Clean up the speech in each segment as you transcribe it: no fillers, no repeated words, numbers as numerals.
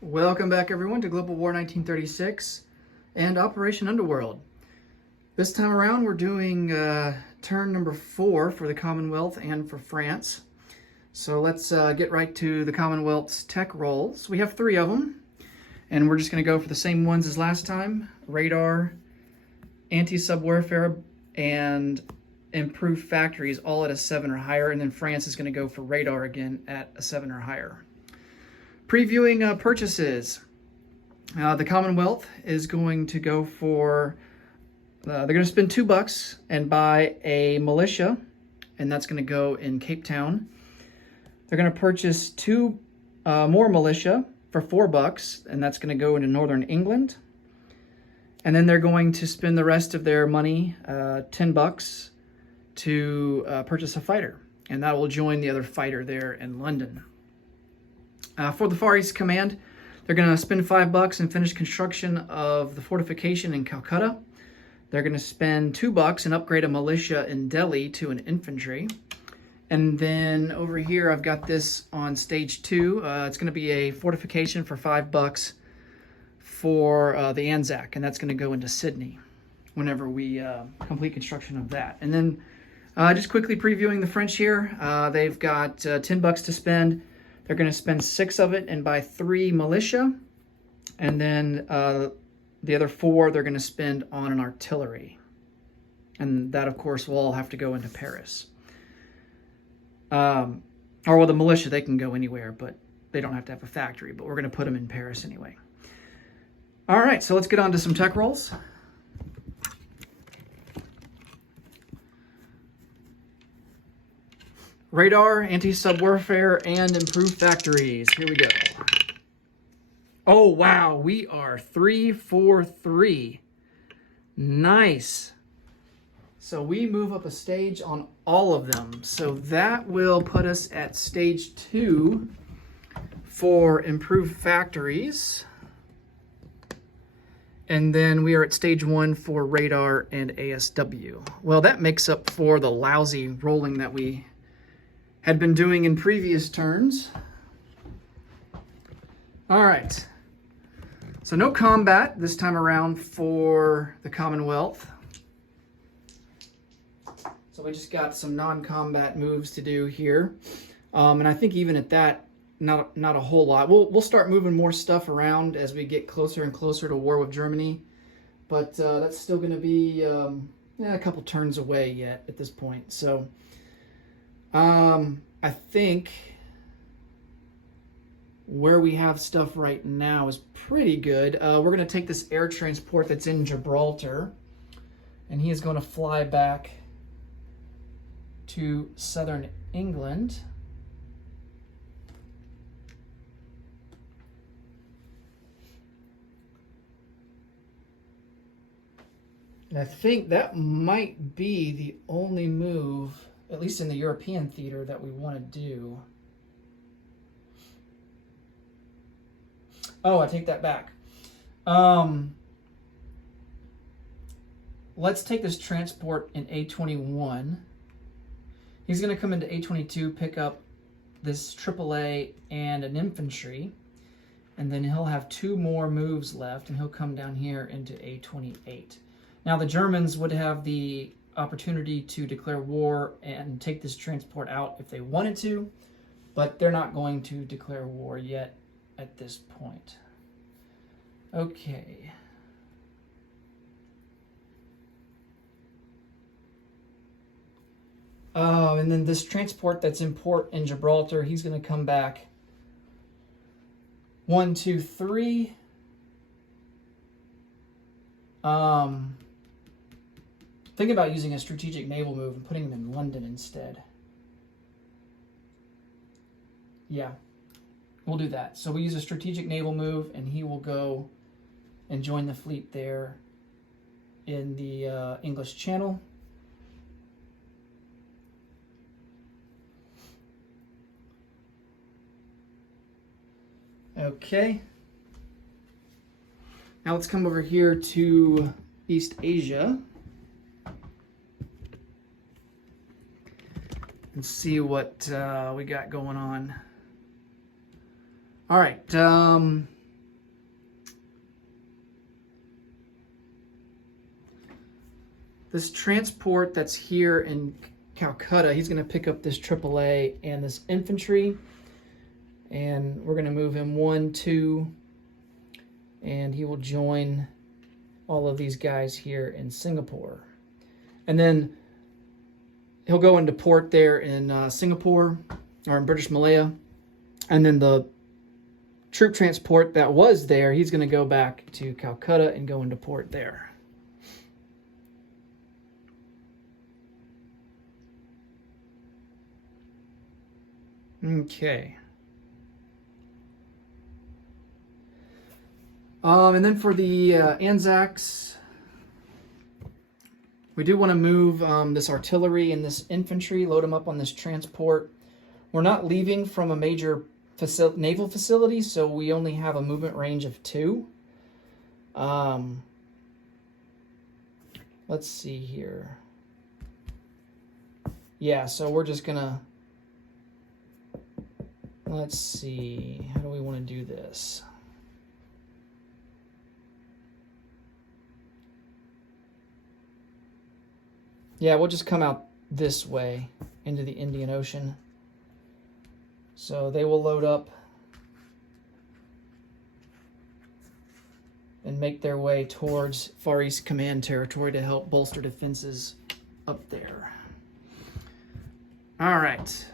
Welcome back, everyone, to Global War 1936 and Operation Underworld. This time around, we're doing turn number 4 for the Commonwealth and for France. So let's get right to the Commonwealth's tech roles. We have 3 of them, and we're just going to go for the same ones as last time: radar, anti-sub warfare, and improved factories, all at a 7 or higher. And then France is going to go for radar again at a 7 or higher. Previewing purchases. The Commonwealth is going to go for, they're going to spend $2 and buy a militia, and that's going to go in Cape Town. They're going to purchase 2 more militia for $4, and that's going to go into Northern England. And then they're going to spend the rest of their money, $10, to purchase a fighter, and that will join the other fighter there in London. For the Far East Command, they're going to spend $5 and finish construction of the fortification in Calcutta. They're going to spend $2 and upgrade a militia in Delhi to an infantry. And then over here, I've got this on stage 2. It's going to be a fortification for $5 for the Anzac, and that's going to go into Sydney whenever we complete construction of that. And then just quickly previewing the French here, they've got $10 to spend. They're going to spend 6 of it and buy 3 militia. And then the other 4 they're going to spend on an artillery. And that, of course, will all have to go into Paris. Or, well, the militia, they can go anywhere, but they don't have to have a factory. But we're going to put them in Paris anyway. All right, so let's get on to some tech rolls. Radar, anti-sub warfare, and improved factories. Here we go. Oh, wow. We are 3 for 3. Nice. So we move up a stage on all of them. So that will put us at stage 2 for improved factories. And then we are at stage 1 for radar and ASW. Well, that makes up for the lousy rolling that we had been doing in previous turns. All right, so no combat this time around for the Commonwealth. So we just got some non-combat moves to do here. And I think even at that, not a whole lot. We'll start moving more stuff around as we get closer and closer to war with Germany. But that's still gonna be a couple turns away yet at this point. So I think where we have stuff right now is pretty good. We're going to take this air transport that's in Gibraltar, and he is going to fly back to southern England. And I think that might be the only move, at least in the European theater, that we want to do. Oh, I take that back. Let's take this transport in A21. He's going to come into A22, pick up this AAA and an infantry, and then he'll have 2 more moves left, and he'll come down here into A28. Now, the Germans would have the opportunity to declare war and take this transport out if they wanted to, but they're not going to declare war yet at this point. Okay. And then this transport that's in port in Gibraltar, he's going to come back 1, 2, 3. Think about using a strategic naval move and putting them in London instead. Yeah, we'll do that. So we use a strategic naval move, and he will go and join the fleet there in the English Channel. Okay. Now let's come over here to East Asia and see what we got going on. All right. This transport that's here in Calcutta, he's going to pick up this AAA and this infantry. And we're going to move him 1, 2, and he will join all of these guys here in Singapore. And then he'll go into port there in Singapore, or in British Malaya. And then the troop transport that was there, he's going to go back to Calcutta and go into port there. Okay. And then for the Anzacs, we do want to move this artillery and this infantry, load them up on this transport. We're not leaving from a major naval facility, so we only have a movement range of 2. Let's see here. Yeah, so we're just gonna, let's see, how do we want to do this? Yeah, we'll just come out this way into the Indian Ocean. So they will load up and make their way towards Far East Command territory to help bolster defenses up there. All right.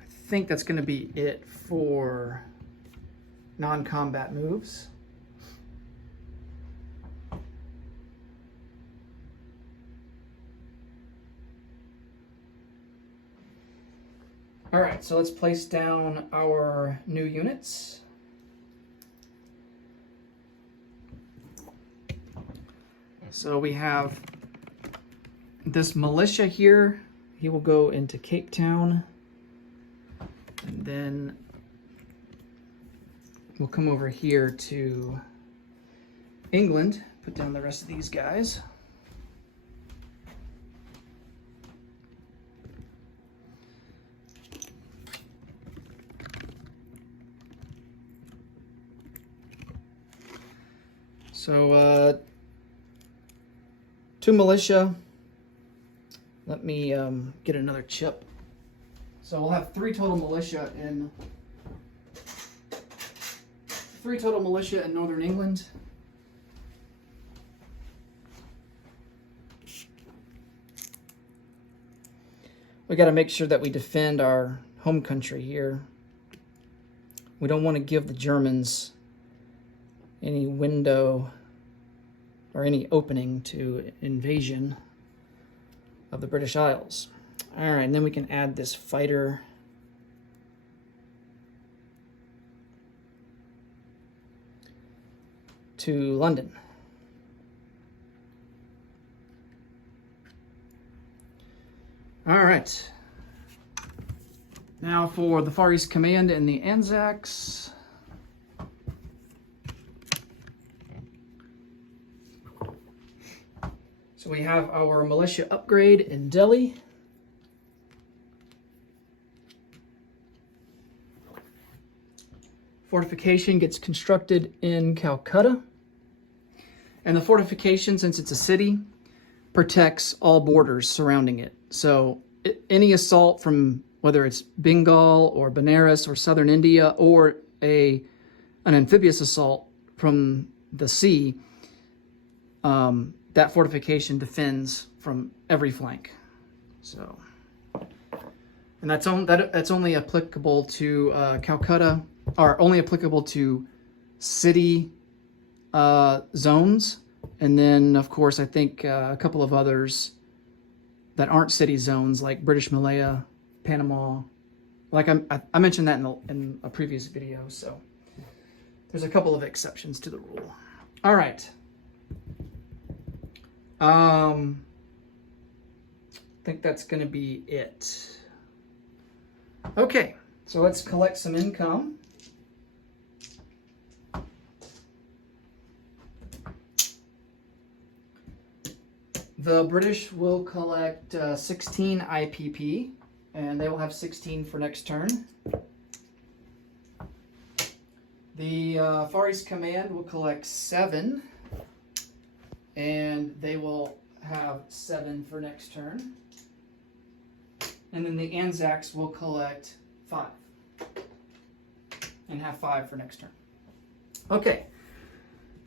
I think that's going to be it for non-combat moves. All right, so let's place down our new units. So we have this militia here. He will go into Cape Town. And then we'll come over here to England, put down the rest of these guys. So, 2 militia. Let me get another chip. So we'll have 3 total militia in Northern England. We got to make sure that we defend our home country here. We don't want to give the Germans any window or any opening to invasion of the British Isles. All right, and then we can add this fighter to London. All right. Now for the Far East Command and the Anzacs. So we have our militia upgrade in Delhi. Fortification gets constructed in Calcutta. And the fortification, since it's a city, protects all borders surrounding it. So any assault from whether it's Bengal or Benares or southern India or an amphibious assault from the sea, that fortification defends from every flank. So, and that's only applicable to Calcutta, or only applicable to city zones, and then of course I think a couple of others that aren't city zones, like British Malaya, Panama. Like I mentioned that in a previous video. So there's a couple of exceptions to the rule. All right. I think that's going to be it. Okay, so let's collect some income. The British will collect 16 IPP, and they will have 16 for next turn. The Far East Command will collect 7, and they will have 7 for next turn. And then the Anzacs will collect 5 and have 5 for next turn. Okay,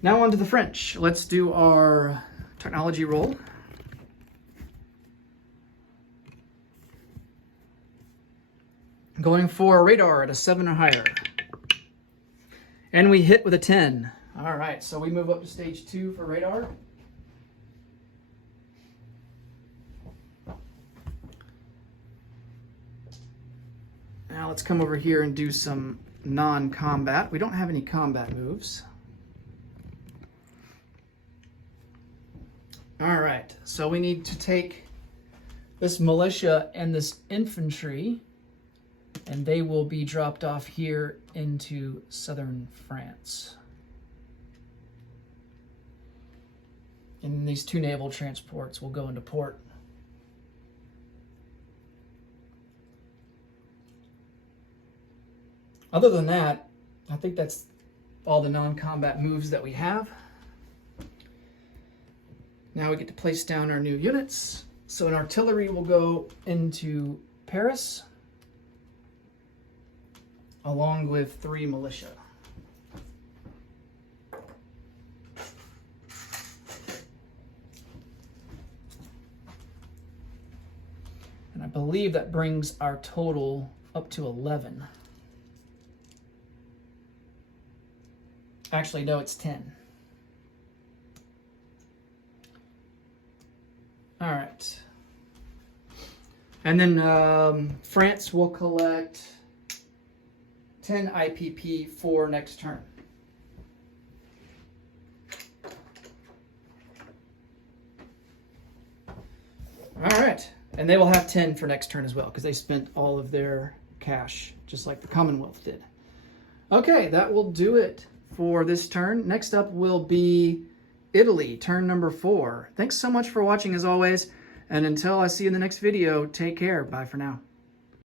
now on to the French. Let's do our technology roll. Going for a radar at a 7 or higher. And we hit with a 10. All right, so we move up to stage 2 for radar. Now let's come over here and do some non-combat. We don't have any combat moves. All right, so we need to take this militia and this infantry, and they will be dropped off here into southern France. And these 2 naval transports will go into port. Other than that, I think that's all the non-combat moves that we have. Now we get to place down our new units. So an artillery will go into Paris, along with 3 militia. And I believe that brings our total up to 11. Actually, no, it's 10. All right. And then France will collect 10 IPP for next turn. All right. And they will have 10 for next turn as well, because they spent all of their cash, just like the Commonwealth did. Okay, that will do it for this turn. Next up will be Italy, turn number 4. Thanks so much for watching as always, and until I see you in the next video, take care. Bye for now.